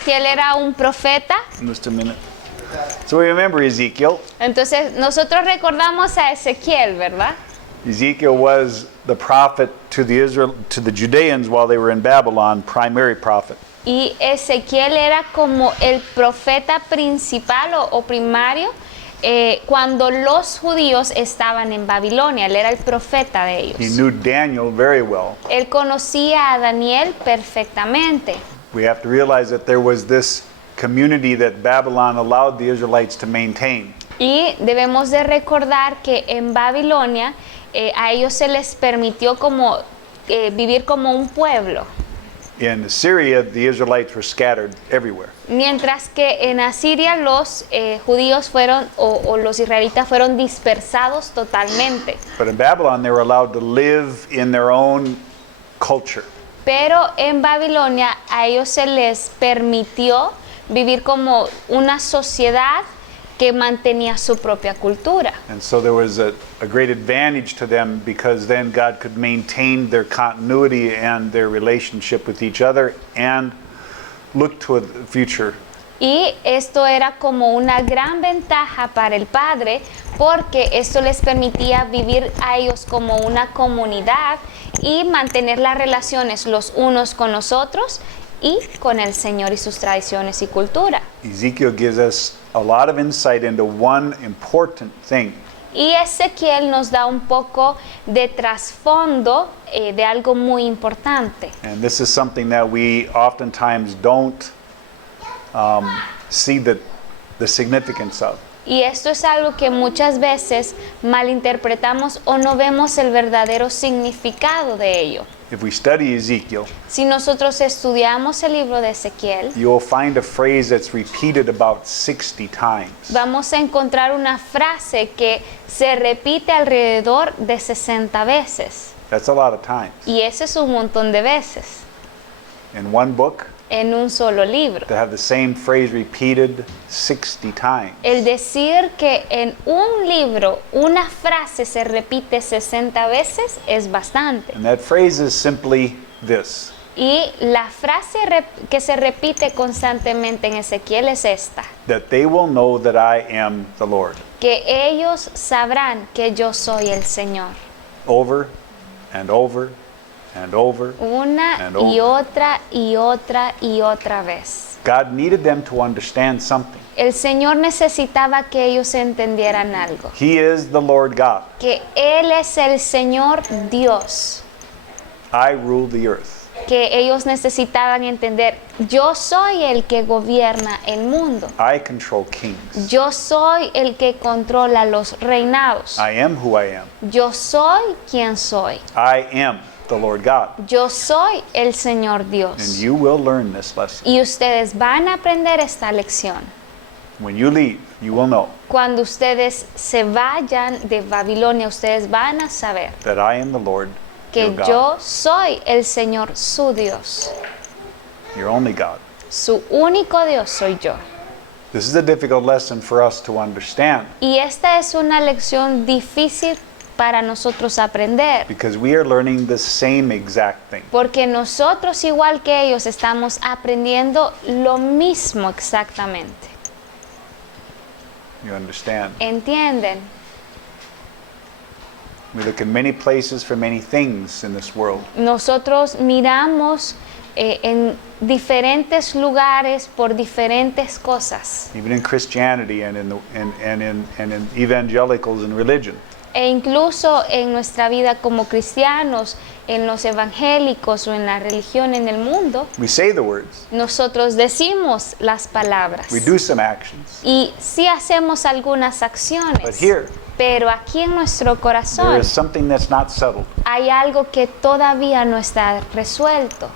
Ezequiel era un profeta. Just a minute. So we remember Ezekiel. Entonces nosotros recordamos a Ezequiel, ¿verdad? Ezekiel was the prophet to the Judeans while they were in Babylon, primary prophet. Y Ezequiel era como el profeta principal o primario cuando los judíos estaban en Babilonia. Él era el profeta de ellos. He knew Daniel very well. Él conocía a Daniel perfectamente. We have to realize that there was this community that Babylon allowed the Israelites to maintain. Y debemos de recordar que en Babilonia a ellos se les permitió como vivir como un pueblo. In Assyria, the Israelites were scattered everywhere. Mientras que en Asiria los judíos fueron o los israelitas fueron dispersados totalmente. But in Babylon, they were allowed to live in their own culture. Pero en Babilonia a ellos se les permitió vivir como una sociedad que mantenía su propia cultura. And so there was a great advantage to them because then God could maintain their continuity and their relationship with each other and look to a future. Y esto era como una gran ventaja para el Padre porque esto les permitía vivir a ellos como una comunidad y mantener las relaciones los unos con los otros y con el Señor y sus tradiciones y cultura. Ezekiel gives us a lot of insight into one important thing. Y Ezequiel nos da un poco de trasfondo de algo muy importante. And this is something that we oftentimes don't see the significance of. Y esto es algo que muchas veces malinterpretamos o no vemos el verdadero significado de ello. If we study Ezekiel, Si nosotros estudiamos el libro de Ezequiel, you'll find a phrase that's repeated about 60 times. vamos a encontrar una frase que se repite alrededor de 60 veces. That's a lot of times. Y ese es un montón de veces In one book, en un solo libro. to have the same phrase repeated 60 times. El decir que en un libro una frase se repite 60 veces es bastante. And that phrase is simply this: Y la frase que se repite constantemente en Ezequiel es esta: that they will know that I am the Lord. que ellos sabrán que yo soy el Señor. Over and over and over. Una And y over. otra y otra y otra vez. God needed them to understand something. El Señor necesitaba que ellos entendieran algo. He is the Lord God. Que Él es el Señor Dios. I rule the earth. Que ellos necesitaban entender: yo soy el que gobierna el mundo. I control kings. Yo soy el que controla los reinados. I am who I am. Yo soy quien soy. I am the Lord God. Yo soy el Señor And Dios. you will learn this lesson. Y ustedes van a aprender esta lección. When you leave, you will know Cuando ustedes se vayan de Babilonia, ustedes van a saber that I am the Lord, que your God, yo soy el Señor, su Dios. your only God. Su único Dios soy yo. This is a difficult lesson for us to understand Y esta es una lección difícil para nosotros aprender, because we are learning the same exact thing. porque nosotros, igual que ellos, estamos aprendiendo lo mismo exactamente. You understand? ¿Entienden? We look in many places for many things in this world. Nosotros miramos en diferentes lugares por diferentes cosas. Even in Christianity and in evangelicals and religion. E incluso en nuestra vida como cristianos, en los evangélicos o en la religión en el mundo, We say the words. nosotros decimos las palabras. We do some actions. Y sí hacemos algunas But acciones. here, Pero aquí en nuestro there corazón is something that's not settled. hay algo que todavía no está resuelto.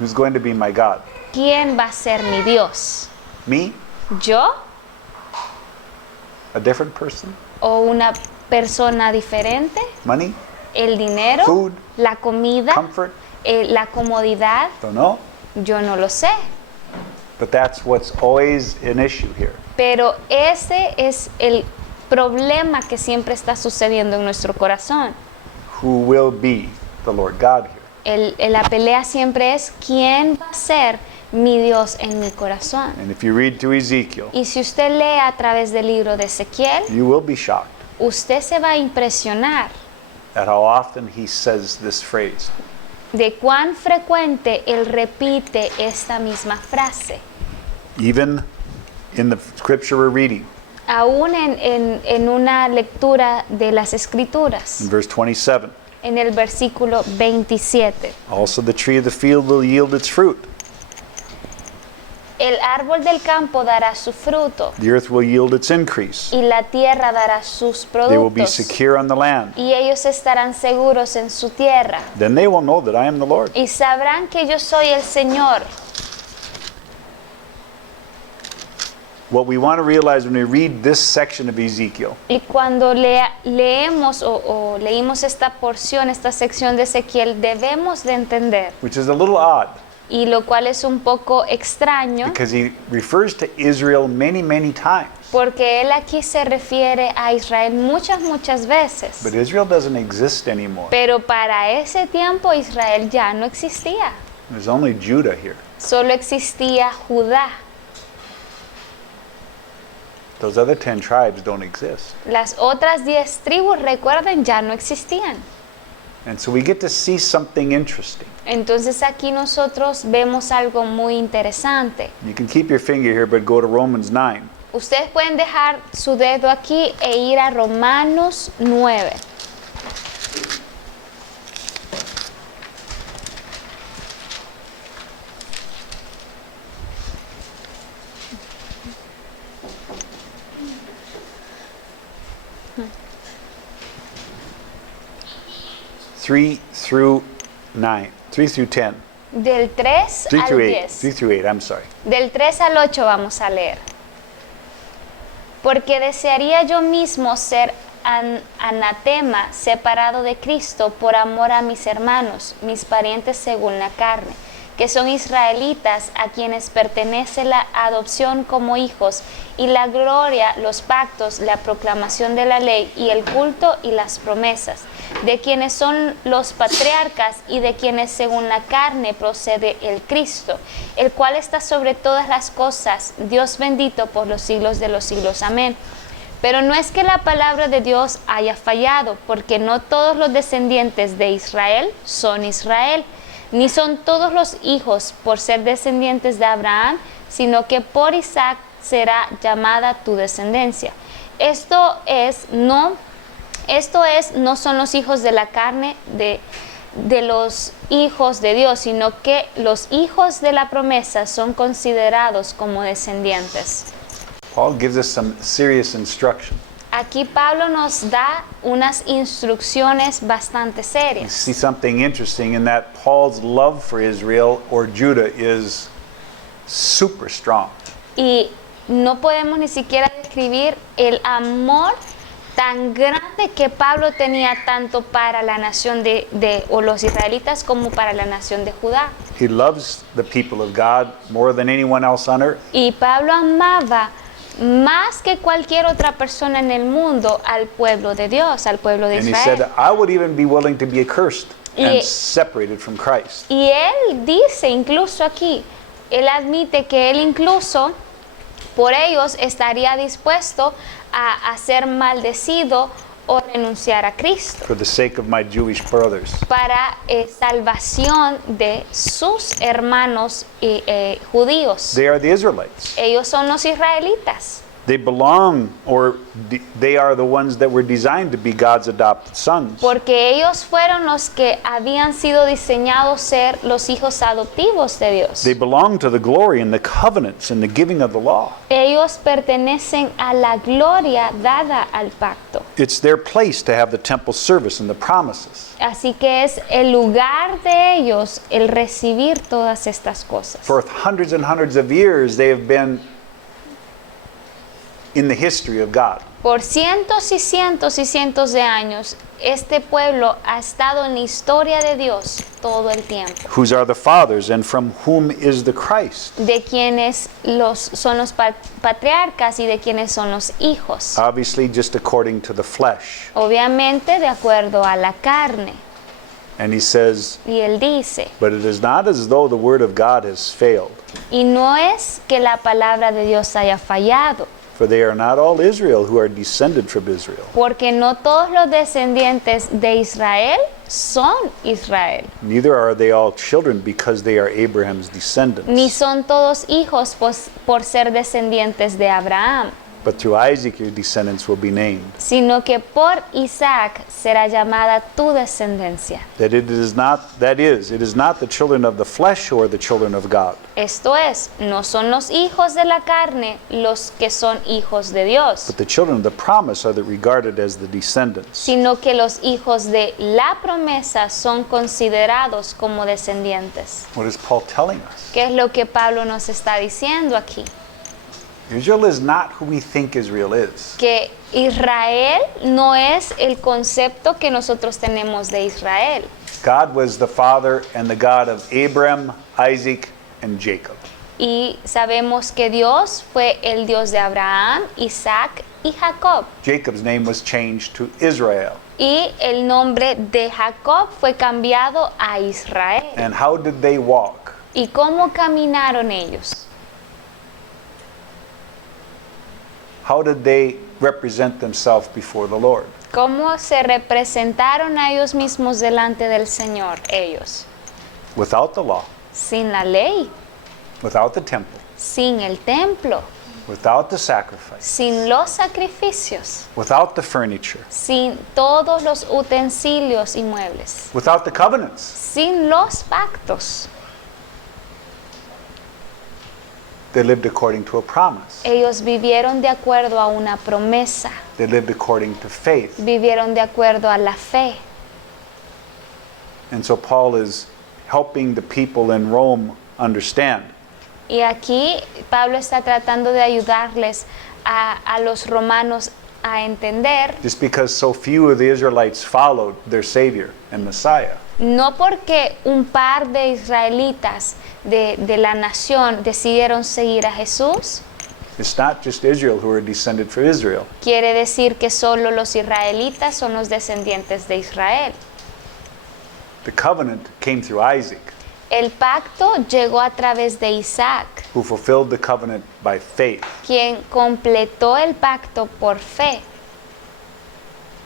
Who's going to be my God? ¿Quién va a ser mi Dios? Me? ¿Yo A different person? o una persona diferente? Money? ¿El dinero? Food? ¿La comida? Comfort? ¿La comodidad? Don't know. Yo no lo sé. But that's what's always an issue here. Pero ese es el problema que siempre está sucediendo en nuestro corazón. Who will be the Lord God here? La pelea siempre es quién va a ser mi Dios en mi corazón. And if you read through Ezekiel, Y si usted lee a través del libro de Ezequiel, you will be shocked usted se va a impresionar at how often he says this phrase. de cuán frecuente él repite esta misma frase. Even in the scripture we're reading, Aún en una lectura de las Escrituras, in verse 27, en el versículo 27. also the tree of the field will yield its fruit. El árbol del campo dará su fruto The earth will yield its increase. y la tierra dará sus They will be productos secure on the land. y ellos estarán seguros en su tierra Then they will know that I am the Lord. y sabrán que yo soy el Señor. What we want to realize when we read this section of Ezekiel Y cuando leemos o leímos esta porción, esta sección de Ezequiel, debemos de entender, which is a little odd y lo cual es un poco extraño, because he refers to Israel many, many times. porque él aquí se refiere a Israel muchas veces. But Israel doesn't exist anymore. Pero para ese tiempo Israel ya no existía. There's only Judah here. Solo existía Judá. Those other 10 tribes don't exist. Las otras 10 tribus, recuerden, ya no existían. And so we get to see something interesting. Entonces aquí nosotros vemos algo muy interesante. You can keep your finger here, but go to Romans 9. Ustedes pueden dejar su dedo aquí e ir a Romanos 9. Three through 10. Del 3 3 al through 8. 10. 3 through 8, I'm sorry. Del 3 al 8 vamos a leer. Porque desearía yo mismo ser anatema, separado de Cristo, por amor a mis hermanos, mis parientes según la carne, que son israelitas, a quienes pertenece la adopción como hijos, y la gloria, los pactos, la proclamación de la ley, y el culto y las promesas, de quienes son los patriarcas y de quienes según la carne procede el Cristo, el cual está sobre todas las cosas, Dios bendito por los siglos de los siglos. Amén. Pero no es que la palabra de Dios haya fallado, porque no todos los descendientes de Israel son Israel, ni son todos los hijos por ser descendientes de Abraham, sino que por Isaac será llamada tu descendencia. Esto es, no son los hijos de la carne de los hijos de Dios, sino que los hijos de la promesa son considerados como descendientes. Paul gives us some serious instruction. Aquí Pablo nos da unas instrucciones bastante We serias. see something interesting in that Paul's love for Israel or Judah is super strong. Y no podemos ni siquiera describir el amor tan grande que Pablo tenía tanto para la nación o los israelitas como para la nación de Judá. He loves the people of God more than anyone else on earth. Y Pablo amaba más que cualquier otra persona en el mundo al pueblo de Dios, al pueblo de And he Israel. said, I would even be willing to be accursed Y- and separated from Christ. Y él dice incluso aquí, él admite que él incluso por ellos estaría dispuesto a ser maldecido o renunciar a Cristo For the sake of my Jewish brothers. para salvación de sus hermanos judíos. They are the Israelites. Ellos son los israelitas. They belong, or they are the ones that were designed to be God's adopted sons. Porque ellos fueron los que habían sido diseñados ser los hijos adoptivos de Dios. They belong to the glory and the covenants and the giving of the law. Ellos pertenecen a la gloria dada al pacto. It's their place to have the temple service and the promises. Así que es el lugar de ellos el recibir todas estas cosas. For hundreds and hundreds of years, they have been in the history of God. Por cientos y cientos y cientos de años, este pueblo ha estado en la historia de Dios todo el tiempo. Whose are the fathers and from whom is the Christ? De quienes son los patriarcas y de quienes son los hijos. Obviously, just according to the flesh. Obviamente de acuerdo a la carne. And he says, Y él dice, but it is not as though the word of God has failed, y no es que la palabra de Dios haya fallado, for they are not all Israel who are descended from Israel. porque no todos los descendientes de Israel son Israel, Neither are they all children because they are Abraham's ni descendants. son todos hijos por ser descendientes de Abraham, But through Isaac your descendants will be named. sino que por Isaac será llamada tu descendencia. That it is not the children of the flesh who are the children of God, Esto es, no son los hijos de la carne los que son hijos de Dios, but the children of the promise are regarded as the descendants. sino que los hijos de la promesa son considerados como descendientes. What is Paul telling us? ¿Qué es lo que Pablo nos está diciendo aquí? Israel is not who we think Israel is. Que Israel no es el concepto que nosotros tenemos de Israel. God was the father and the God of Abraham, Isaac, and Jacob. Y sabemos que Dios fue el Dios de Abraham, Isaac y Jacob. Jacob's name was changed to Israel. Y el nombre de Jacob fue cambiado a Israel. And how did they walk? ¿Y cómo caminaron ellos? How did they represent themselves before the Lord? ¿Cómo se representaron a ellos mismos delante del Señor? Ellos, Without the law, sin la ley, without the temple, sin el templo, without the sacrifice, sin los sacrificios, without the furniture, sin todos los utensilios y muebles, without the covenants. sin los pactos. They lived according to a promise. Ellos vivieron de acuerdo a una promesa, They lived according to faith. vivieron de acuerdo a la fe. And so Paul is helping the people in Rome understand Y aquí Pablo está tratando de ayudarles a los romanos a entender, just because so few of the Israelites followed their Savior and Messiah. no porque un par de israelitas de la nación decidieron seguir a Jesús, It's not just Israel who are descended from Israel. quiere decir que solo los israelitas son los descendientes de Israel. The covenant came through Isaac, El pacto llegó a través de Isaac, who fulfilled the covenant by faith. quien completó el pacto por fe.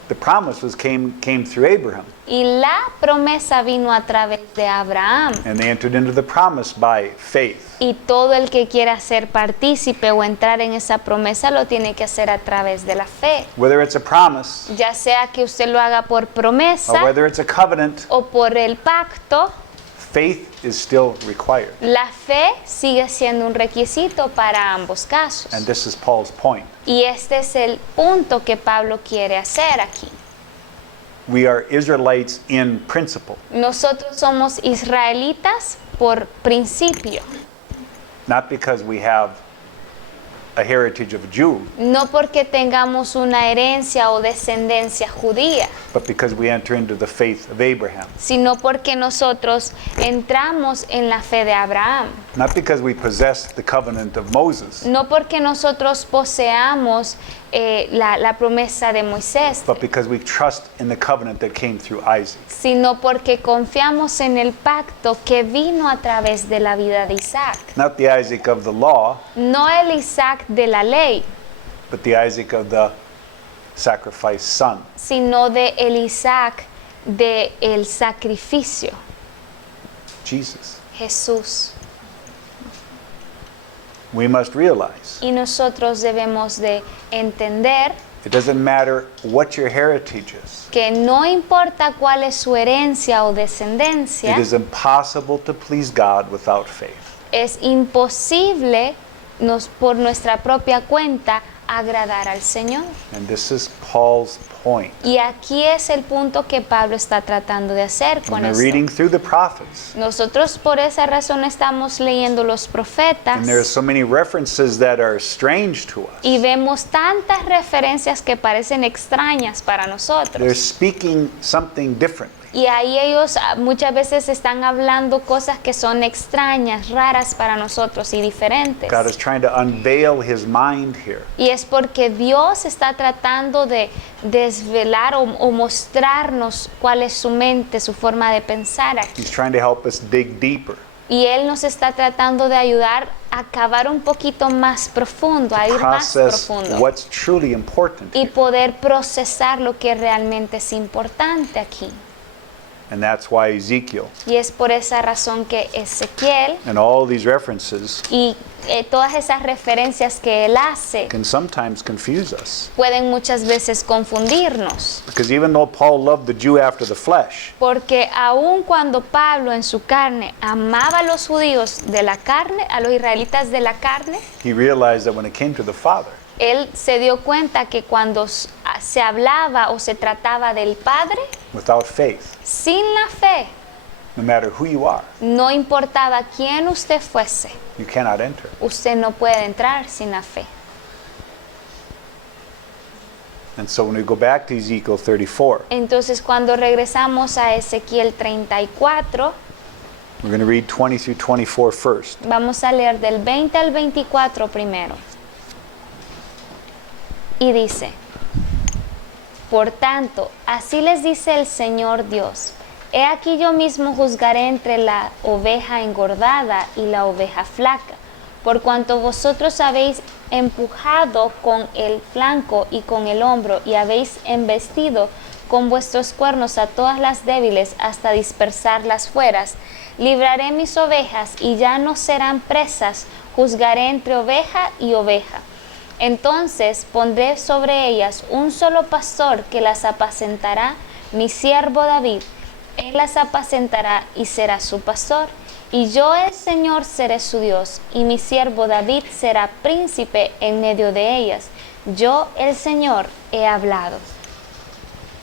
The promise came through Abraham, Y la promesa vino a través de Abraham. and they entered into the promise by faith. Y todo el que quiera ser partícipe o entrar en esa promesa lo tiene que hacer a través de la fe. Whether it's a promise Ya sea que usted lo haga por or promesa whether it's a covenant, o por el pacto, faith is still required. la fe sigue siendo un requisito para ambos casos. And this is Paul's point. Y este es el punto que Pablo quiere hacer aquí. We are Israelites in principle, Nosotros somos israelitas por principio, not because we have a heritage of a Jew, no porque tengamos una herencia o descendencia judía, but because we enter into the faith of Abraham. sino porque nosotros entramos en la fe de Abraham, Not because we possess the covenant of Moses, no porque nosotros poseamos la promesa de Moisés, but because we trust in the covenant that came through Isaac. sino porque confiamos en el pacto que vino a través de la vida de Isaac. Not the Isaac of the law, No el Isaac de la ley, but the Isaac of the sacrificed son. sino de el Isaac de el sacrificio, Jesus. Jesús. We must realize Y nosotros debemos de entender it doesn't matter what your heritage is. que no importa cuál es su herencia o descendencia, It is impossible to please God without faith. es imposible por nuestra propia cuenta agradar al Señor. And this is Paul's point. Y aquí es el punto que Pablo está tratando de hacer When con they're esto. reading through the prophets, Nosotros por esa razón estamos leyendo los profetas and there are so many references that are strange to us. y vemos tantas referencias que parecen extrañas para They're nosotros. speaking something differently. Y ahí ellos muchas veces están hablando cosas que son extrañas, raras para nosotros y diferentes. God is trying to unveil his mind here. Y es porque Dios está tratando de desvelar o mostrarnos cuál es su mente, su forma de pensar aquí. He's trying to help us dig deeper, Y Él nos está tratando de ayudar a cavar un poquito más profundo, a ir más process profundo. what's truly important Y here. poder procesar lo que realmente es importante aquí. And that's why Ezekiel Y es por esa razón que Ezequiel and all these references y todas esas referencias que él hace can sometimes confuse us. pueden muchas veces confundirnos. Because even though Paul loved the Jew after the flesh, Porque aun cuando Pablo en su carne amaba a los judíos de la carne, a los israelitas de la carne, he realized that when it came to the Father, él se dio cuenta que cuando se hablaba o se trataba del Padre, without faith, sin la fe, no matter who you are, no importaba quién usted fuese, you cannot enter. usted no puede entrar sin la fe. And so when we go back to Ezekiel 34, Entonces cuando regresamos a Ezequiel 34, we're going to read 20 through 24 first. vamos a leer del 20 al 24 primero. Y dice: Por tanto, así les dice el Señor Dios: He aquí yo mismo juzgaré entre la oveja engordada y la oveja flaca, por cuanto vosotros habéis empujado con el flanco y con el hombro, y habéis embestido con vuestros cuernos a todas las débiles hasta dispersarlas fueras. Libraré mis ovejas y ya no serán presas, juzgaré entre oveja y oveja. Entonces pondré sobre ellas un solo pastor que las apacentará, mi siervo David. Él las apacentará y será su pastor. Y yo el Señor seré su Dios, y mi siervo David será príncipe en medio de ellas. Yo el Señor he hablado.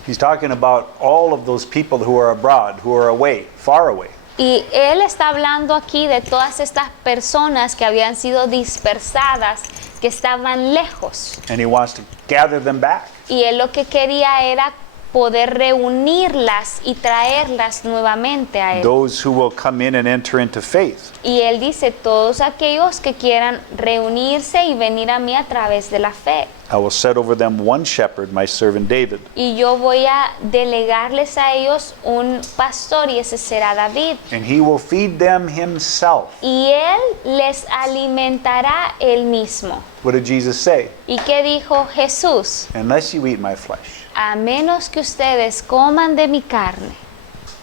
He's talking about all of those people who are abroad, who are away, far away. Y él está hablando aquí de todas estas personas que habían sido dispersadas, que estaban lejos. And he wants to gather them back. Y él lo que quería era poder reunirlas y traerlas nuevamente a él. Those who will come in and enter into faith. Y él dice: todos aquellos que quieran reunirse y venir a mí a través de la fe. I will set over them one shepherd, my servant David. Y yo voy a delegarles a ellos un pastor, y ese será David. And he will feed them himself. Y él les alimentará él mismo. What did Jesus say? ¿Y qué dijo Jesús? Unless you eat my flesh, A menos que ustedes coman de mi carne,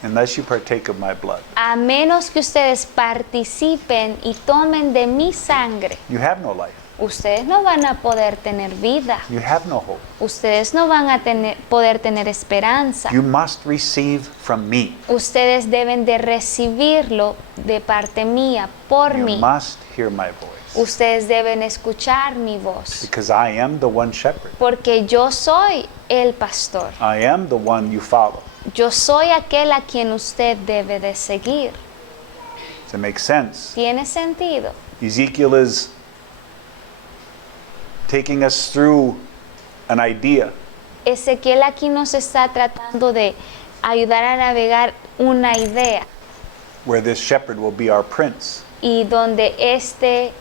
unless you partake of my blood, a menos que ustedes participen y tomen de mi sangre, you have no life. ustedes no van a poder tener vida. You have no hope. Ustedes no van a poder tener esperanza. You must receive from me. Ustedes deben de recibirlo de parte mía, por You mí. must hear my voice. Ustedes deben escuchar mi voz, Because I am the one shepherd. porque yo soy el pastor. I am the one you follow. Yo soy aquel a quien usted debe de seguir. Does it make sense? ¿Tiene sentido? Ezekiel is taking us through an idea Ezequiel aquí nos está tratando de ayudar a navegar una idea, where this shepherd will be our prince. y donde este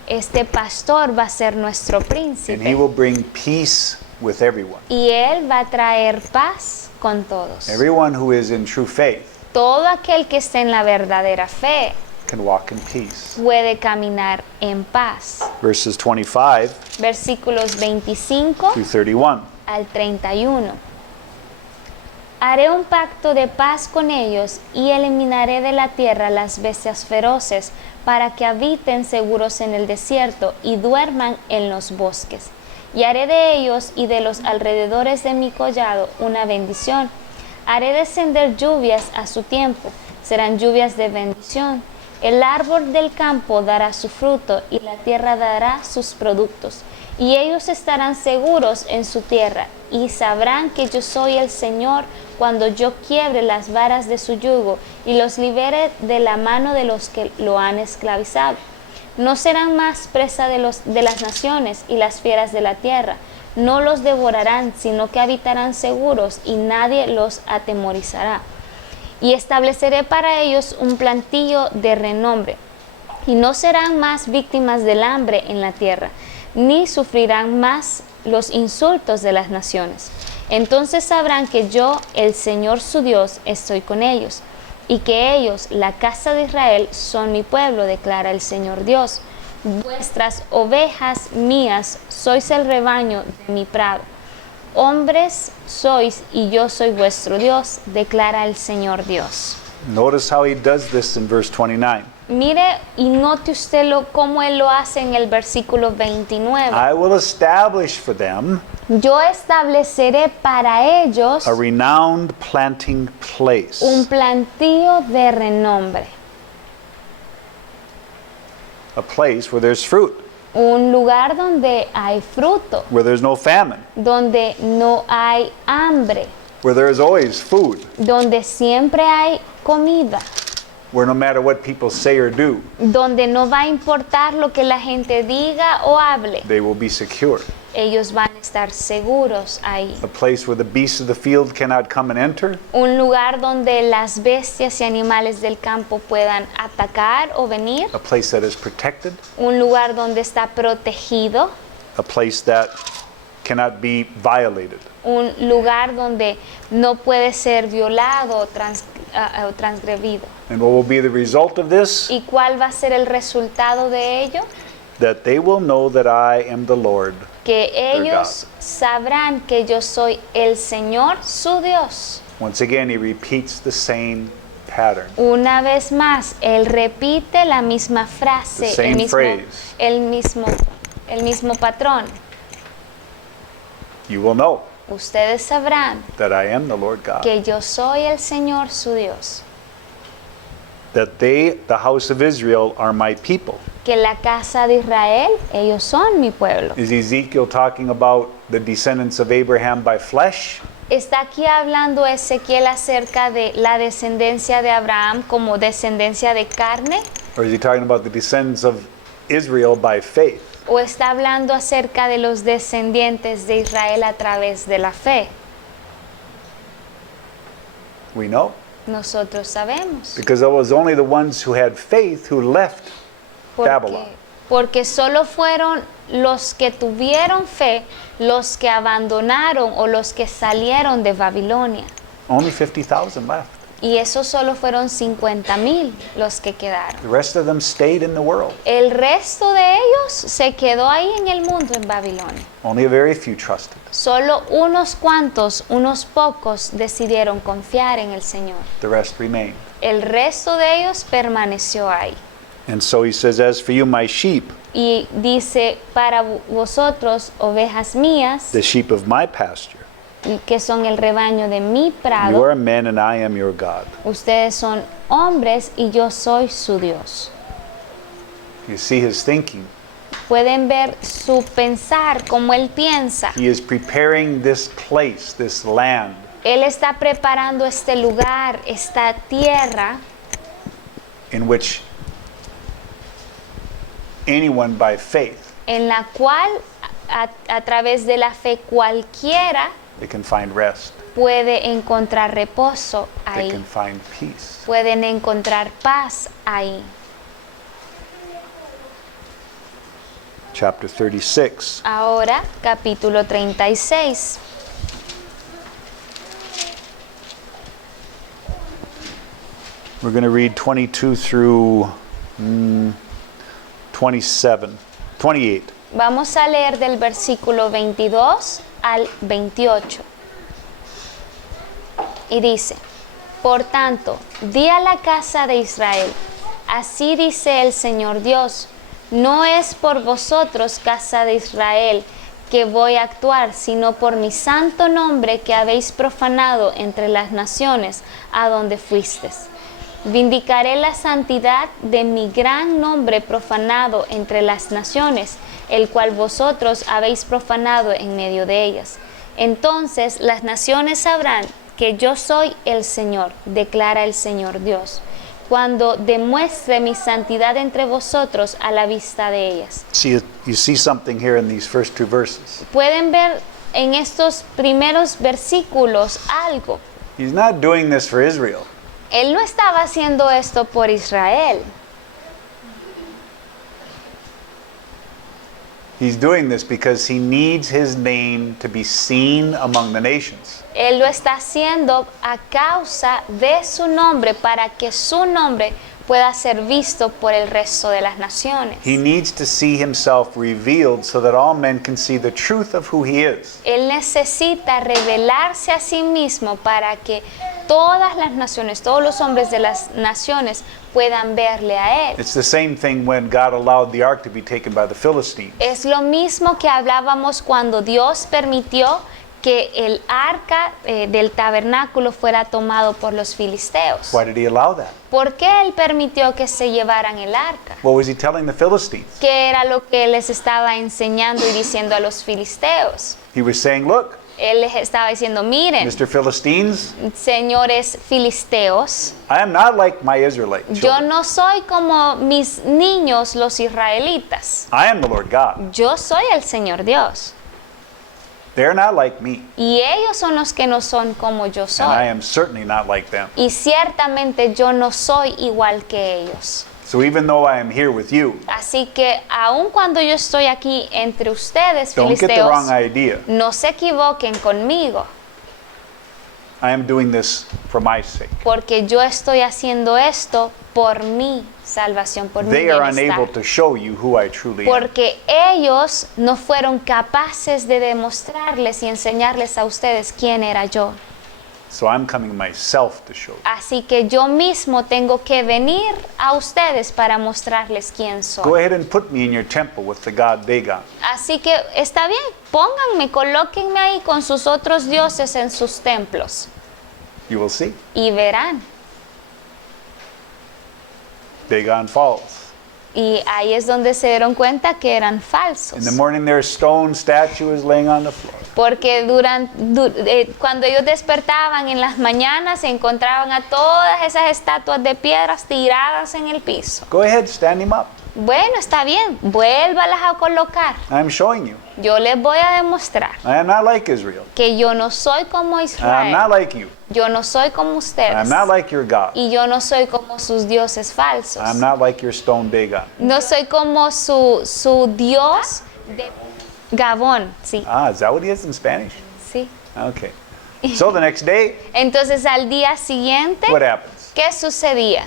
pastor va a ser nuestro And he príncipe, will bring peace with everyone. y él va a traer paz con todos. Everyone who is in true faith Todo aquel que esté en la verdadera fe can walk in peace. puede caminar en paz. Verses 25 Versículos 25 through 31. al 31. Haré un pacto de paz con ellos y eliminaré de la tierra las bestias feroces para que habiten seguros en el desierto y duerman en los bosques. Y haré de ellos y de los alrededores de mi collado una bendición. Haré descender lluvias a su tiempo, serán lluvias de bendición. El árbol del campo dará su fruto y la tierra dará sus productos. Y ellos estarán seguros en su tierra y sabrán que yo soy el Señor cuando yo quiebre las varas de su yugo y los libere de la mano de los que lo han esclavizado. No serán más presa de las naciones y las fieras de la tierra. No los devorarán, sino que habitarán seguros y nadie los atemorizará. y estableceré para ellos un plantío de renombre, y no serán más víctimas del hambre en la tierra, ni sufrirán más los insultos de las naciones. Entonces sabrán que yo, el Señor su Dios, estoy con ellos, y que ellos, la casa de Israel, son mi pueblo, declara el Señor Dios. Vuestras ovejas mías, sois el rebaño de mi prado. Hombres sois y yo soy vuestro Dios, declara el Señor Dios. Notice how he does this in verse 29. Mire y note usted cómo él lo hace en el versículo 29. I will establish for them Yo estableceré para ellos a renowned planting place. un plantío de renombre, A place where there's fruit, un lugar donde hay fruto, where there's no famine, donde no hay hambre, where there is always food, donde siempre hay comida, where no matter what people say or do, donde no va a importar lo que la gente diga o hable, they will be secure. ellos van a estar seguros ahí. A place where the beasts of the field cannot come and enter, Un lugar donde las bestias y animales del campo puedan atacar o venir, a place that is protected, un lugar donde está protegido, a place that cannot be violated. un lugar donde no puede ser violado o transgredido. And what will be the result of this? ¿Y cuál va a ser el resultado de ello? That they will know that I am the Lord. Que ellos sabrán que yo soy el Señor, su Dios. Once again, he repeats the same pattern. Una vez más, él repite la misma frase, The same phrase. el mismo patrón. You will know Ustedes sabrán that I am the Lord God. que yo soy el Señor, su Dios. That they, the house of Israel, are my people. Que la casa de Israel, ellos son mi pueblo. Is Ezekiel talking about the descendants of Abraham by flesh? Está aquí hablando Ezequiel acerca de la descendencia de Abraham como descendencia de carne, Or is he talking about the descendants of Israel by faith? o está hablando acerca de los descendientes de Israel a través de la fe. We know. Nosotros sabemos. Because it was only the ones who had faith who left Babylon. Porque solo fueron los que tuvieron fe, los que abandonaron o los que salieron de Babilonia. Only 50,000 left. Y esos solo fueron 50,000 los que quedaron. The rest of them stayed in the world. El resto de ellos se quedó ahí en el mundo, en Babilonia. Only a very few trusted. Solo unos cuantos, unos pocos decidieron confiar en el Señor. The rest remained. El resto de ellos permaneció ahí. And so he says, as for you, my sheep, Y dice, para vosotros, ovejas mías, the sheep of my pasture, que son el rebaño de mi you prado, are men and I am your God. ustedes son hombres y yo soy su Dios. You see his thinking. Pueden ver su pensar, como él piensa. He is preparing this place, this land, Él está preparando este lugar, esta tierra, in which anyone by faith, en la cual a través de la fe cualquiera they can find rest. puede encontrar reposo They ahí. can find peace. Pueden encontrar paz ahí. Chapter 36. Ahora, capítulo 36. We're going to read 22 through 28. Vamos a leer del versículo 22 al 28. Y dice, por tanto, di a la casa de Israel, así dice el Señor Dios, no es por vosotros, casa de Israel, que voy a actuar, sino por mi santo nombre que habéis profanado entre las naciones a donde fuisteis. Vindicaré la santidad de mi gran nombre profanado entre las naciones, el cual vosotros habéis profanado en medio de ellas. Entonces las naciones sabrán que yo soy el Señor, declara el Señor Dios, cuando demuestre mi santidad entre vosotros a la vista de ellas. See, you see something here in these first two verses. Pueden ver en estos primeros versículos algo. He's not doing this for Israel. Él no estaba haciendo esto por Israel. He's doing this because he needs his name to be seen among the nations. Él lo está haciendo a causa de su nombre, para que su nombre pueda ser visto por el resto de las naciones. He needs to see himself revealed so that all men can see the truth of who he is. Él necesita revelarse a sí mismo para que todas las naciones, todos los hombres de las naciones puedan verle a él. It's the same thing when God allowed the ark to be taken by the Philistines. Es lo mismo que hablábamos cuando Dios permitió que el arca del tabernáculo fuera tomado por los filisteos. Why did he allow that? ¿Por qué él permitió que se llevaran el arca? What was he telling the Philistines? ¿Qué era lo que les estaba enseñando y diciendo a los filisteos? He was saying, look, Él les estaba diciendo, miren, Mr. Philistines, señores filisteos, I am not like my Israelite yo children. no soy como mis niños los israelitas. I am the Lord God. Yo soy el Señor Dios. They're not like me, Y ellos son los que no son como yo and I soy. am certainly not like them. Y ciertamente yo no soy igual que ellos. So even though I am here with you, Así que aun cuando yo estoy aquí entre ustedes, don't get the filisteos, wrong idea. no se equivoquen conmigo, I am doing this for my sake. porque yo estoy haciendo esto por mi salvación, por mi They are unable bienestar. to show you who I truly am. Porque ellos no fueron capaces de demostrarles y enseñarles a ustedes quién era yo. So I'm coming myself to show you. Así que yo mismo tengo que venir a ustedes para mostrarles quién Go soy. ahead and put me in your temple with the god Dagon. Así que está bien, pónganme, colóquenme ahí con sus otros dioses en sus templos You will see. y verán. Dagon falls. Y ahí es donde se dieron cuenta que eran falsos. In the morning, their stone statue is laying on the floor. Porque cuando ellos despertaban en las mañanas se encontraban a todas esas estatuas de piedras tiradas en el piso. Go ahead, stand him up. Bueno, está bien, vuélvalas a colocar. I'm showing you. Yo les voy a demostrar I am not like Israel. que yo no soy como I am Israel. not like you. Yo no soy como I ustedes. am not like your God. Y yo no soy como sus dioses falsos. I am not like your stone Dagon. No soy como su dios de Gabón. Sí, Ah, is that what he is in Spanish? sí. Okay. So the next day, Entonces al día siguiente, what happens? ¿qué sucedía?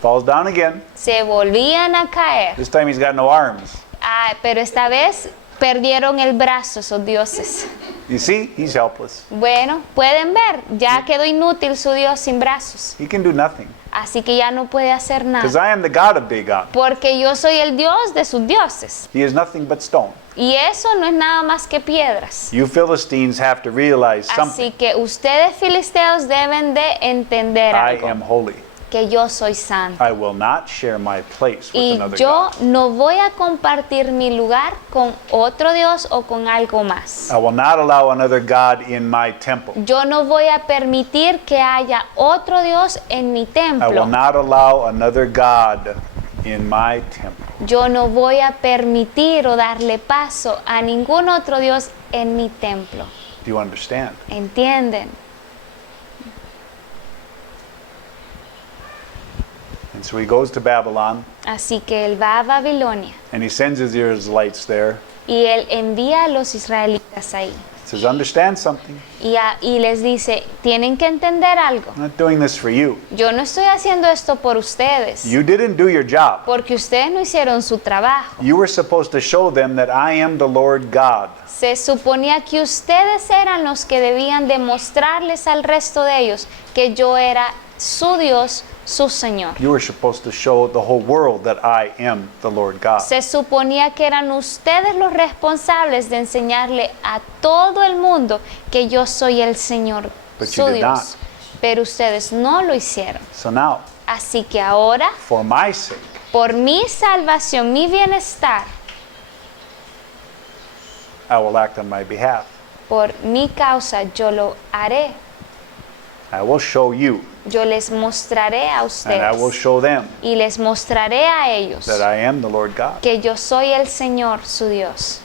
Falls down again. Se volvían a caer. This time he's got no arms. Ah, pero esta vez perdieron el brazo esos dioses. You see, he's helpless. Bueno, pueden ver, ya quedó inútil su dios sin brazos. He can do nothing. Así que ya no puede hacer Because nada. I am the God of Dagon. Porque yo soy el dios de sus dioses. He is nothing but stone. Y eso no es nada más que piedras. You Philistines have to realize Así something. que ustedes filisteos deben de entender I algo. am holy. Que yo soy santo. I will not share my place with Y another yo God. no voy a compartir mi lugar con otro dios o con algo más. I will not allow another God in my temple. Yo no voy a permitir que haya otro dios en mi I will templo. not allow another God in my temple. Yo no voy a permitir o darle paso a ningún otro dios en mi templo. Do you understand? ¿Entienden? And so he goes to Babylon Así que él va a Babilonia and he sends his Israelites there. y él envía a los israelitas ahí. Says, understand something. Y les dice, tienen que entender algo. I'm not doing this for you. Yo no estoy haciendo esto por ustedes, You didn't do your job. porque ustedes no hicieron su trabajo. You were supposed to show them that I am the Lord God. Se suponía que ustedes eran los que debían demostrarles al resto de ellos que yo era su Dios, su Señor. You were supposed to show the whole world that I am the Lord God. Se suponía que eran ustedes los responsables de enseñarle a todo el mundo que yo soy el Señor, But su you did Dios. not. Pero ustedes no lo hicieron. So now, Así que ahora, for my sake, por mi salvación, mi bienestar, I will act on my behalf. por mi causa, yo lo haré. I will show you, Yo les mostraré a and I will ustedes show them y les mostraré a ellos that I am the Lord God. que yo soy el Señor, su Dios.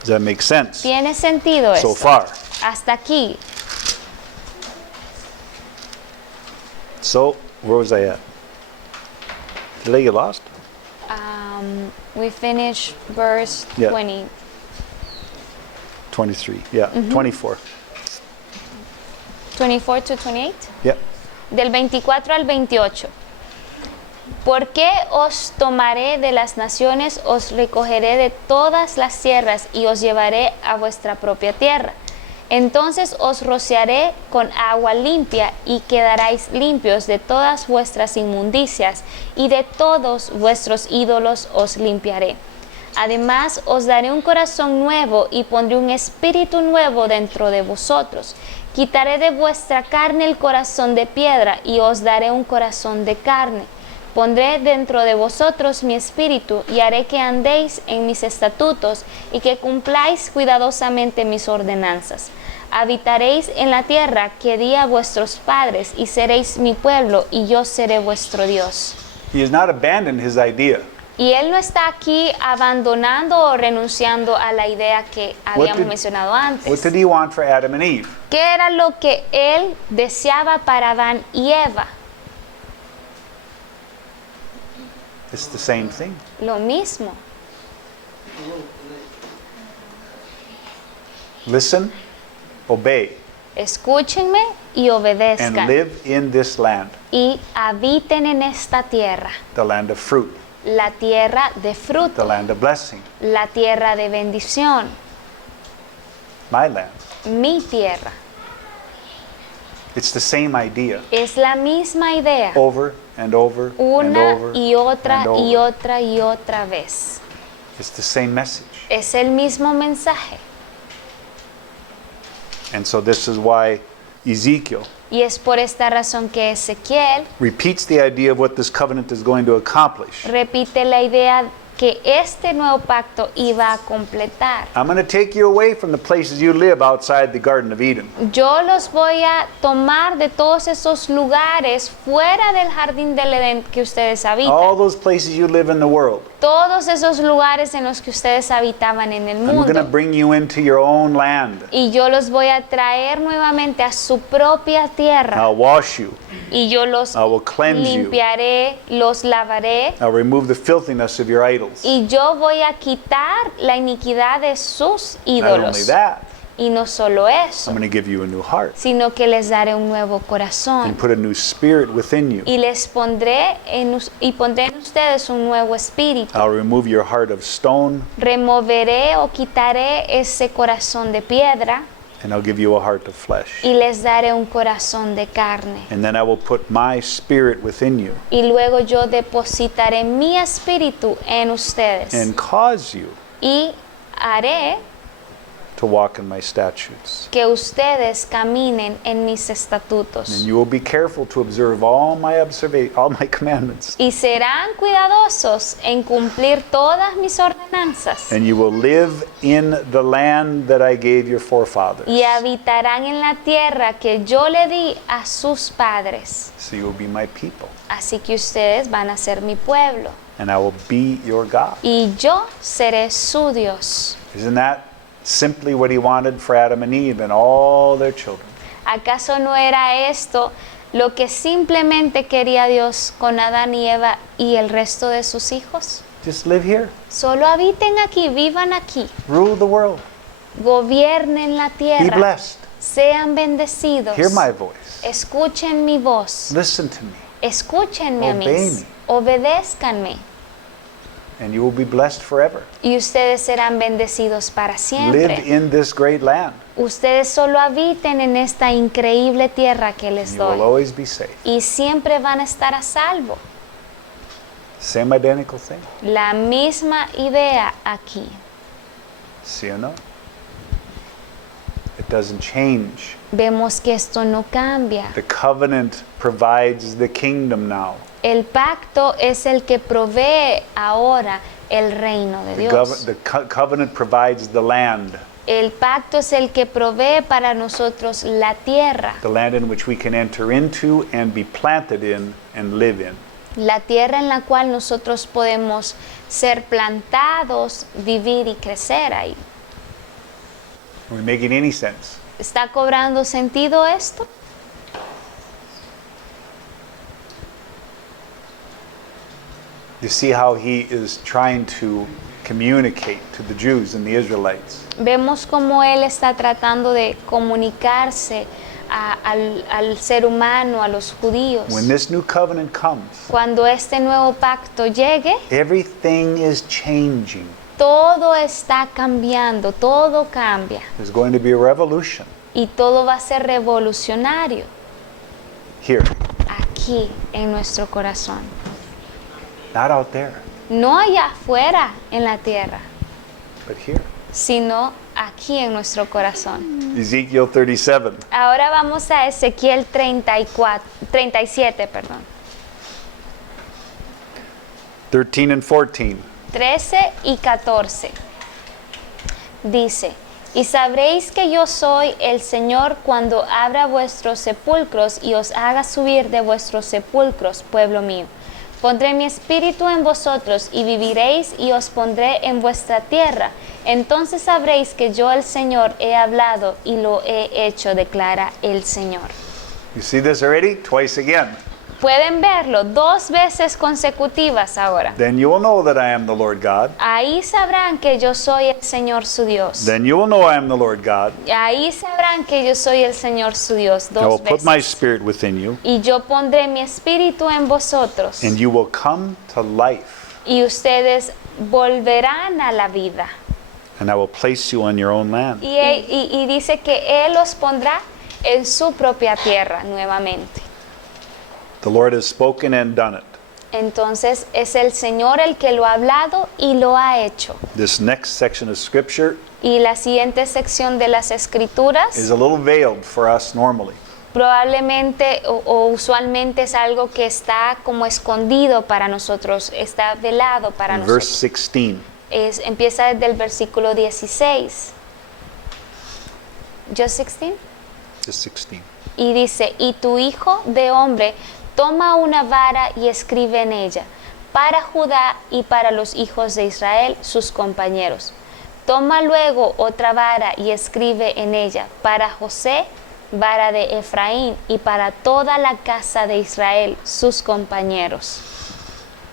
Does that make sense? ¿Tiene sentido So esto? far. Hasta aquí. So, where was I at? Did I get lost? We finish verse Yeah. 20. 23, yeah, 24. 24 to 28. Yep. Del 24 al 28. ¿Por qué os tomaré de las naciones, os recogeré de todas las tierras y os llevaré a vuestra propia tierra? Entonces os rociaré con agua limpia y quedaréis limpios de todas vuestras inmundicias y de todos vuestros ídolos os limpiaré. Además os daré un corazón nuevo y pondré un espíritu nuevo dentro de vosotros. Quitaré de vuestra carne el corazón de piedra y os daré un corazón de carne. Pondré dentro de vosotros mi espíritu y haré que andéis en mis estatutos y que cumpláis cuidadosamente mis ordenanzas. Habitaréis en la tierra que di a vuestros padres y seréis mi pueblo y yo seré vuestro Dios. He has not abandoned his idea. Y él no está aquí abandonando o renunciando a la idea que habíamos did- mencionado What antes. did he want for Adam and Eve? ¿Qué era lo que él deseaba para Adán y Eva? It's the same thing. Lo mismo. Listen, obey, Escúchenme y and obedezcan. live in this land, Y habiten en esta tierra, the land of fruit, la tierra de the fruto, land of blessing, la tierra de bendición, my land. mi tierra. It's the same idea Es la misma idea, over and over and una over y otra and y over. otra y otra vez. It's the same message. Es el mismo mensaje. And so this is why Ezekiel Y es por esta razón que Ezequiel repeats the idea of what this covenant is going to accomplish. repite la idea que este nuevo pacto iba a completar. I'm going to take you away from the places you live outside the Garden of Eden. Yo los voy a tomar de todos esos lugares fuera del jardín del Edén que ustedes All habitan. those places you live in the world. Todos esos lugares en los que ustedes habitaban en el I'm going to mundo. bring you into your own land. Y yo los voy a traer nuevamente a su propia tierra. I'll wash you. Y yo los I will cleanse you. limpiaré, los lavaré. I'll remove the filthiness of your idols. Y yo voy a quitar la iniquidad de sus Not only ídolos. that, Y no solo eso, I'm going to give you a new heart sino que les daré un nuevo and corazón. put a new spirit within you. Y les pondré y pondré en ustedes un nuevo espíritu. I'll remove your heart of stone Removeré o quitaré ese corazón de piedra and I'll give you a heart of flesh. y les daré un corazón de carne. And then I will put my spirit within you Y luego yo depositaré mi espíritu en ustedes and cause you y haré to walk in my statutes. que ustedes caminen en mis estatutos. And you will be careful to observe all my commandments. Y serán cuidadosos en cumplir todas mis ordenanzas. And you will live in the land that I gave your forefathers. Y habitarán en la tierra que yo le di a sus padres. So you will be my people. Así que ustedes van a ser mi pueblo. And I will be your God. Y yo seré su Dios. Isn't that simply what he wanted for Adam and Eve and all their children? ¿Acaso no era esto lo que simplemente quería Dios con Adán y Eva y el resto de sus hijos? Just live here. Solo habiten aquí, vivan aquí, Rule the world. gobiernen la Be tierra, blessed. sean bendecidos, Hear my voice. escuchen mi voz, Listen to me. escúchenme a mí, Obey me. obedézcanme And you will be blessed forever. y ustedes serán bendecidos para Live siempre. in this great land. Ustedes solo habiten en esta increíble tierra que les And you will doy always be safe. y siempre van a estar a salvo. Same identical thing. La misma idea aquí. See or no? It doesn't change. Vemos que esto no cambia. The covenant provides the kingdom now. El pacto es el que provee ahora el reino de Dios. The covenant provides the land, El pacto es el que provee para nosotros la tierra, the land in which we can enter into and be planted in and live in. la tierra en la cual nosotros podemos ser plantados, vivir y crecer ahí. Are we making any sense? ¿Está cobrando sentido esto? You see how he is trying to communicate to the Jews and the Israelites. Vemos cómo él está tratando de comunicarse al ser humano, a los judíos. When this new covenant comes, Cuando este nuevo pacto llegue, everything is changing. todo está cambiando, todo cambia There's going to be a revolution y todo va a ser revolucionario here, aquí en nuestro corazón. not out there, No allá afuera en la tierra, but here. sino aquí en nuestro corazón. Ezekiel 37. Ahora vamos a Ezequiel 37, perdón. 13 and 14. 13 y 14. Dice, y sabréis que yo soy el Señor cuando abra vuestros sepulcros y os haga subir de vuestros sepulcros, pueblo mío. Pondré mi espíritu en vosotros y viviréis y os pondré en vuestra tierra. Entonces sabréis que yo el Señor he hablado y lo he hecho, declara el Señor. You see this already? Twice again. Pueden verlo 2 veces consecutivas ahora. Then you will know that I am the Lord God. Ahí sabrán que yo soy el Señor su Dios. Then you will know I am the Lord God. Ahí sabrán que yo soy el Señor su Dios I will 2 put my veces. spirit within you, Y yo pondré mi espíritu en vosotros. and you will come to life, Y ustedes volverán a la vida. and I will place you on your own land. Y dice que Él los pondrá en su propia tierra nuevamente. The Lord has spoken and done it. Entonces es el Señor el que lo ha hablado y lo ha hecho. This next section of scripture Y la siguiente sección de las Escrituras is a little veiled for us normally. probablemente o usualmente es algo que está como escondido para nosotros, está velado para In verse nosotros. 16. Empieza desde el versículo 16. ¿Just 16? Just 16. Y dice, y tu hijo de hombre toma una vara y escribe en ella, para Judá y para los hijos de Israel, sus compañeros. Toma luego otra vara y escribe en ella, para José, vara de Efraín, y para toda la casa de Israel, sus compañeros.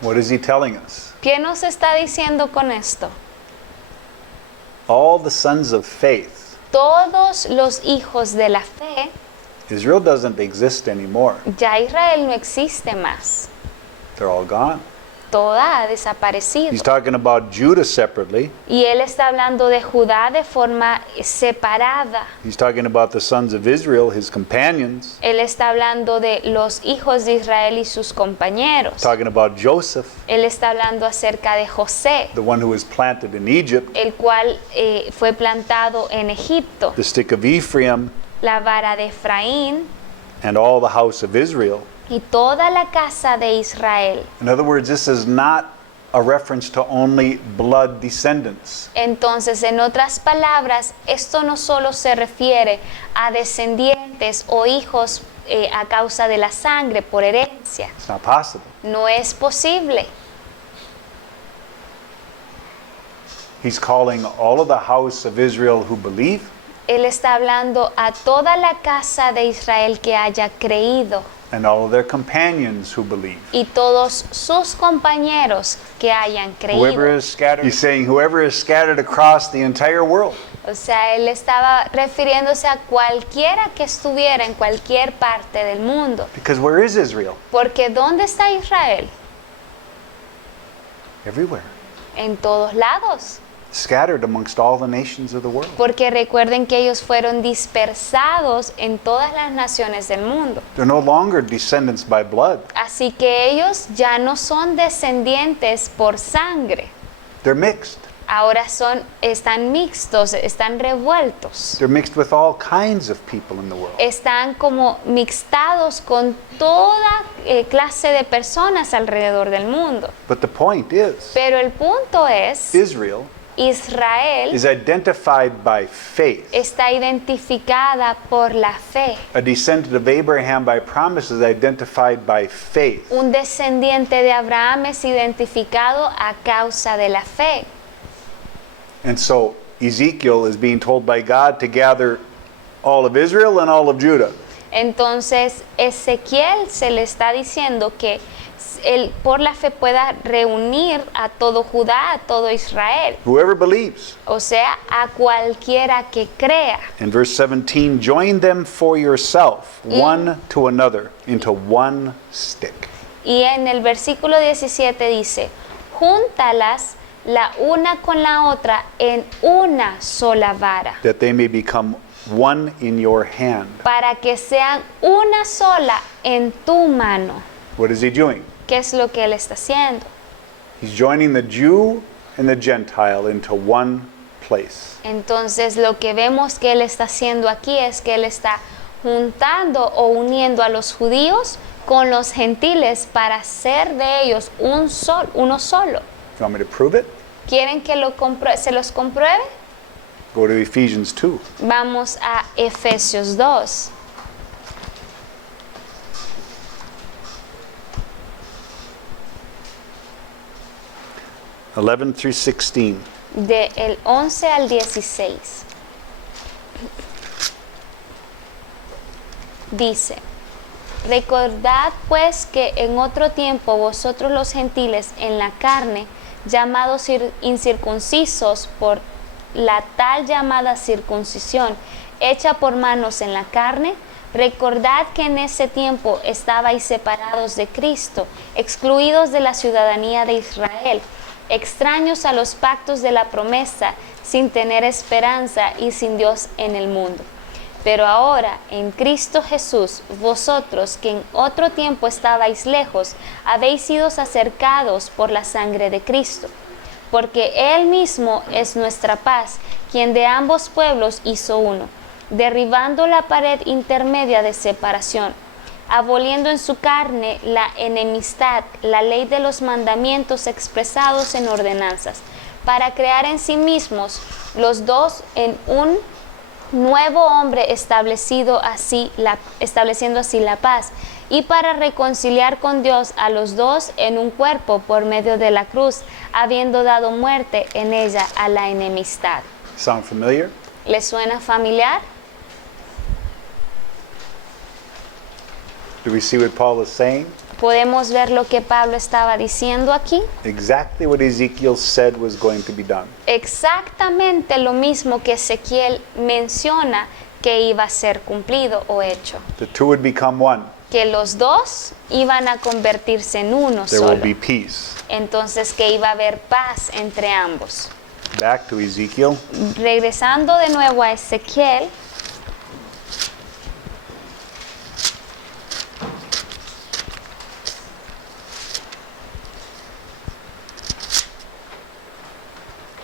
What is he telling us? ¿Qué nos está diciendo con esto? All the sons of faith. Todos los hijos de la fe, Israel doesn't exist anymore. ya Israel no existe más. They're all gone. Toda ha desaparecido. He's talking about Judah separately. Y él está hablando de Judá de forma separada. He's talking about the sons of Israel, his companions. Él está hablando de los hijos de Israel y sus compañeros. Talking about Joseph, Él está hablando acerca de José, the one who was planted in Egypt, el cual fue plantado en Egipto. the stick of Ephraim, La vara de Efraín and all the house of Israel. y toda la casa de Israel. In other words, this is not a reference to only blood descendants. Entonces, en otras palabras, esto no solo se refiere a descendientes o hijos a causa de la sangre por herencia. It's not possible. No es posible. He's calling all of the house of Israel who believe, Él está hablando a toda la casa de Israel que haya creído and all of their companions who believe. y todos sus compañeros que hayan Whoever creído. is scattered, he's saying whoever is scattered across the entire world. O sea, él estaba refiriéndose a cualquiera que estuviera en cualquier parte del mundo. Because where is Israel? Porque ¿dónde está Israel? Everywhere. En todos lados. Scattered amongst all the nations of the world. Porque recuerden que ellos fueron dispersados en todas las naciones del mundo. They're no longer descendants by blood. Así que ellos ya no son descendientes por sangre. They're mixed. Ahora están mixtos, están revueltos. They're mixed with all kinds of people in the world. Están como mixtados con toda clase de personas alrededor del mundo. But the point is, Pero el punto es, Israel Israel is identified by faith. está identificada por la fe. A descendant of Abraham by promise is identified by faith. Un descendiente de Abraham es identificado a causa de la fe. And so Ezekiel is being told by God to gather all of Israel and all of Judah. Entonces Ezequiel se le está diciendo que él por la fe pueda reunir a todo Judá, a todo Israel, Whoever believes. o sea, a cualquiera que crea. In verse 17, join them for yourself, one to another, into one stick. Y en el versículo 17 dice, júntalas la una con la otra en una sola vara, That they may become one in your hand. para que sean una sola en tu mano. What is he doing? ¿Qué es lo que él está haciendo? He's joining the Jew and the Gentile into one place. Entonces lo que vemos que él está haciendo aquí es que él está juntando o uniendo a los judíos con los gentiles para hacer de ellos uno solo. You want me to prove it? ¿Quieren que se los compruebe? Go to Ephesians 2. Vamos a Efesios 2. (11 through 16). De el 11 al 16. Dice, recordad pues que en otro tiempo vosotros los gentiles en la carne, llamados incircuncisos por la tal llamada circuncisión, hecha por manos en la carne, recordad que en ese tiempo estabais separados de Cristo, excluidos de la ciudadanía de Israel, extraños a los pactos de la promesa, sin tener esperanza y sin Dios en el mundo. Pero ahora, en Cristo Jesús, vosotros que en otro tiempo estabais lejos, habéis sido acercados por la sangre de Cristo, porque Él mismo es nuestra paz, quien de ambos pueblos hizo uno, derribando la pared intermedia de separación, aboliendo en su carne la enemistad, la ley de los mandamientos expresados en ordenanzas, para crear en sí mismos los dos en un nuevo hombre, estableciendo así la paz, y para reconciliar con Dios a los dos en un cuerpo por medio de la cruz, habiendo dado muerte en ella a la enemistad. Sound familiar? ¿Les suena familiar? Do we see what Paul is saying? ¿Podemos ver lo que Pablo estaba diciendo aquí? Exactly what Ezekiel said was going to be done. Exactamente lo mismo que Ezequiel menciona que iba a ser cumplido o hecho. The two would become one. Que los dos iban a convertirse en uno There solo. will be peace. Entonces que iba a haber paz entre ambos. Back to Ezekiel. Regresando de nuevo a Ezequiel,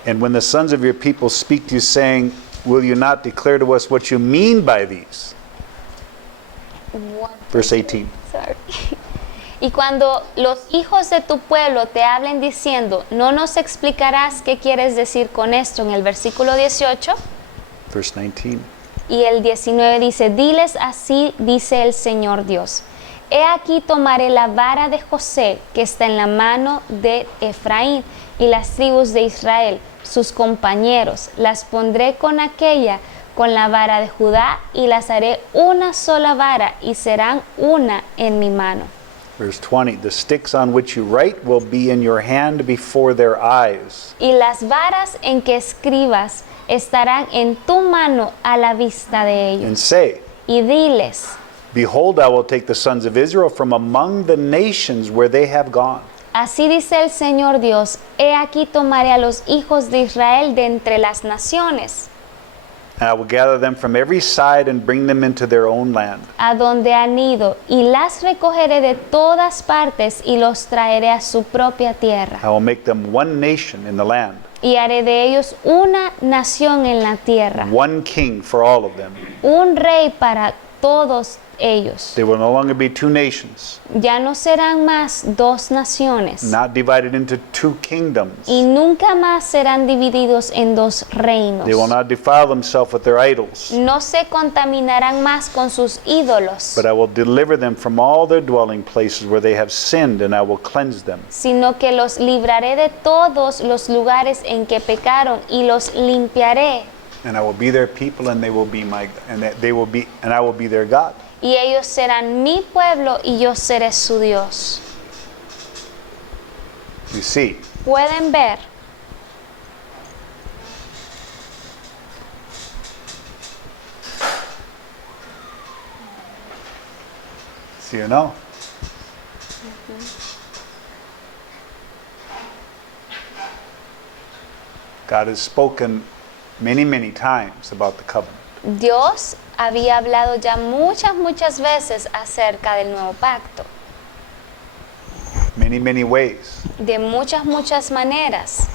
And when the sons of your people speak to you, saying, will you not declare to us what you mean by these? Verse 18. Sorry. Y cuando los hijos de tu pueblo te hablen diciendo, ¿no nos explicarás qué quieres decir con esto? En el versículo 18 Verse 19. y el 19 dice, diles así dice el Señor Dios. He aquí tomaré la vara de José que está en la mano de Efraín y las tribus de Israel, sus compañeros, las pondré con la vara de Judá y las haré una sola vara y serán una en mi mano. Verse 20. The sticks on which you write will be in your hand before their eyes. Y las varas en que escribas estarán en tu mano a la vista de ellos. And say, Y diles, behold, I will take the sons of Israel from among the nations where they have gone. así dice el Señor Dios, he aquí tomaré a los hijos de Israel de entre las naciones, And I will gather them from every side and bring them into their own land. a donde han ido, y las recogeré de todas partes y los traeré a su propia tierra. I will make them one nation in the land, Y haré de ellos una nación en la tierra, one king for all of them. un rey para todos ellos. They will no longer be two nations, Ya no serán más dos naciones, not divided into two kingdoms. y nunca más serán divididos en dos reinos. They will not defile themselves with their idols, No se contaminarán más con sus ídolos, but I will deliver them from all their dwelling places where they have sinned, and I will cleanse them. sino que los libraré de todos los lugares en que pecaron y los limpiaré, And I will be their people, and they will be my, and they will be, and I will be their God. y ellos serán mi pueblo y yo seré su Dios. You see. Pueden ver. See or no? God has spoken many, many times about the covenant. Dios había hablado ya muchas veces acerca del nuevo pacto, Many, many ways. de muchas maneras.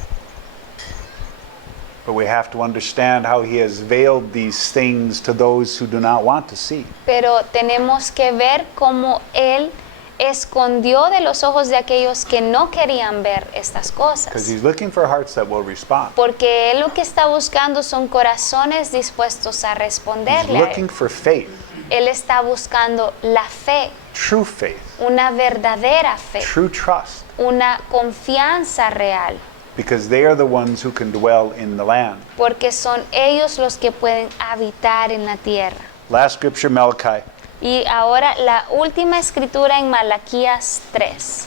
But we have to understand how he has veiled these things to those who do not want to see. Pero tenemos que ver cómo Él escondió de los ojos de aquellos que no querían ver estas Because cosas. he's looking for hearts that will respond. Porque Él lo que está buscando son corazones dispuestos a He's responderle a looking Él. for faith, Él está buscando la fe, true faith, una verdadera fe, true trust, una confianza real. because they are the ones who can dwell in the land. Porque son ellos los que pueden habitar en la tierra. Last scripture, Malachi. Y ahora la última escritura en Malaquías 3.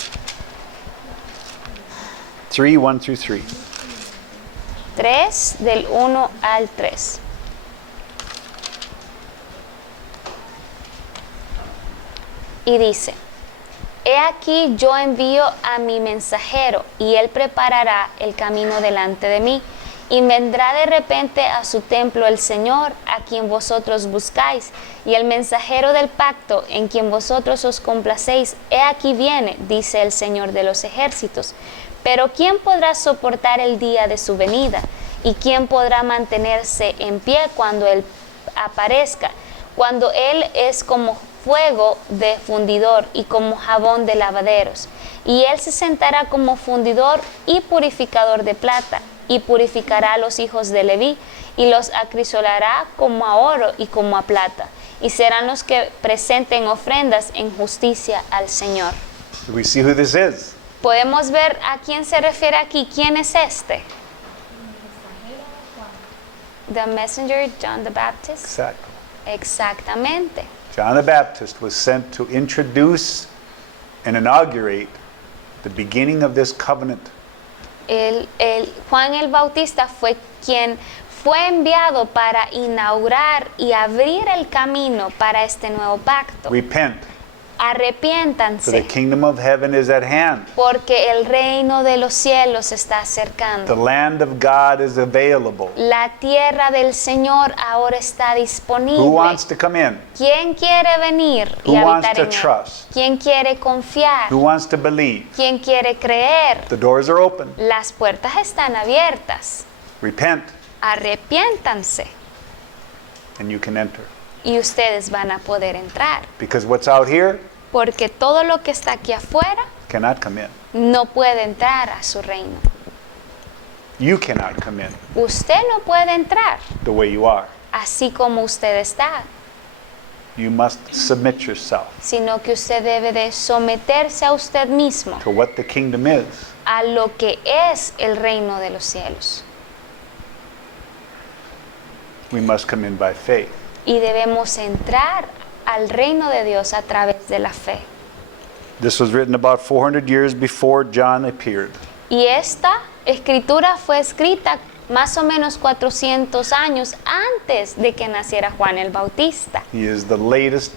3, 1 through 3. 3 del 1 al 3. Y dice, he aquí yo envío a mi mensajero y él preparará el camino delante de mí. Y vendrá de repente a su templo el Señor, a quien vosotros buscáis, y el mensajero del pacto, en quien vosotros os complacéis, he aquí viene, dice el Señor de los ejércitos. Pero ¿quién podrá soportar el día de su venida? ¿Y quién podrá mantenerse en pie cuando Él aparezca? Cuando Él es como fuego de fundidor y como jabón de lavaderos. Y Él se sentará como fundidor y purificador de plata, y purificará a los hijos de Leví, y los acrisolará como a oro y como a plata, y serán los que presenten ofrendas en justicia al Señor. Do we see who this is? Podemos ver a quién se refiere aquí. ¿Quién es este? The messenger, John the Baptist. Exactly. Exactamente. John the Baptist was sent to introduce and inaugurate the beginning of this covenant. Juan el Bautista fue quien fue enviado para inaugurar y abrir el camino para este nuevo pacto. Repent, for the Arrepiéntanse, kingdom of heaven is at hand. porque el reino de los cielos se está The acercando. land of God is available. La tierra del Señor ahora está Who disponible. wants to come in? ¿Quién quiere venir y Who wants habitar to en él? trust? ¿Quién quiere confiar? Who wants to believe? ¿Quién quiere creer? The doors are open. Las puertas están abiertas. Repent, Arrepiéntanse and you can enter. y ustedes van a poder entrar. Because what's out here Porque todo lo que está aquí afuera cannot come in. no puede entrar a su reino. You cannot come in Usted no puede entrar the way you are. así como usted está, You must submit yourself sino que usted debe de someterse a usted mismo, to what the kingdom is. a lo que es el reino de los cielos. We must come in by faith. Y debemos entrar al reino de Dios a través de la fe. This was written about 400 years before John appeared. Y esta escritura fue escrita más o menos 400 años antes de que naciera Juan el Bautista. He is the latest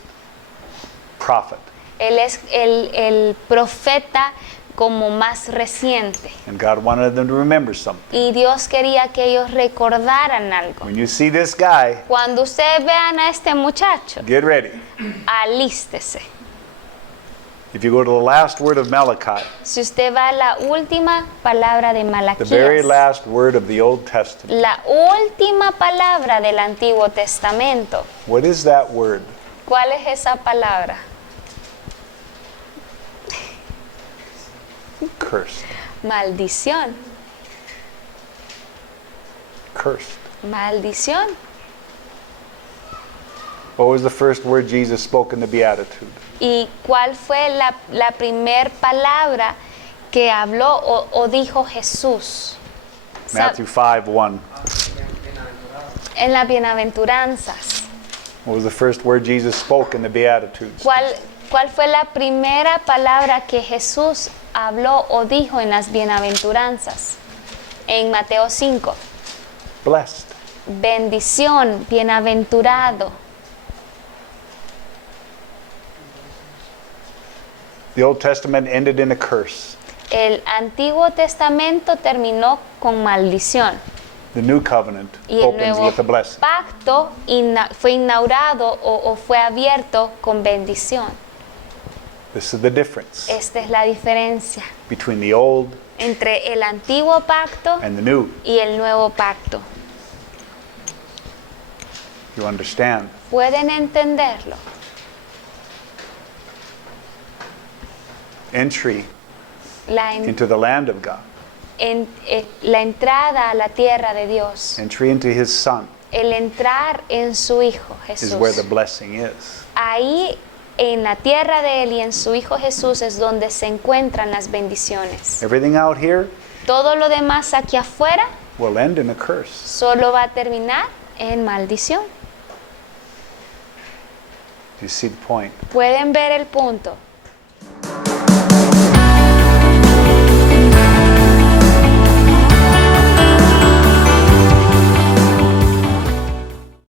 prophet, Él es el profeta como más reciente. and God wanted them to remember something. Y Dios quería que ellos recordaran algo. When you see this guy, Cuando ustedes vean a este muchacho, get ready. alístese. If you go to the last word of Malachi, Si usted va a la última palabra de the very Malaquías, last word of the Old Testament, la última palabra del Antiguo Testamento, what is that word? ¿cuál es esa palabra? Cursed. Maldición. Cursed. Maldición. What was the first word Jesus spoke in the Beatitude? ¿Y cuál fue la primer palabra que habló o dijo Jesús? Matthew 5:1. En las bienaventuranzas. What was the first word Jesus spoke in the Beatitudes? ¿Cuál ¿Cuál fue la primera palabra que Jesús habló o dijo en las bienaventuranzas? En Mateo 5. Blessed. Bendición, bienaventurado. The Old Testament ended in a curse. El Antiguo Testamento terminó con maldición. The New Covenant Y el opens nuevo with a blessing. pacto fue inaugurado o fue abierto con bendición. This is the difference Esta es la diferencia between the old entre el antiguo pacto and the new. y el nuevo pacto. You understand? ¿Pueden entenderlo? Entry La, into the land of God. la entrada a la tierra de Dios, Entry into His Son el entrar en su Hijo is where the Jesús. blessing is. Ahí en la tierra de Él y en su Hijo Jesús es donde se encuentran las bendiciones. Everything out here Todo lo demás aquí afuera will end in a curse. solo va a terminar en maldición. Do you see the point? ¿Pueden ver el punto?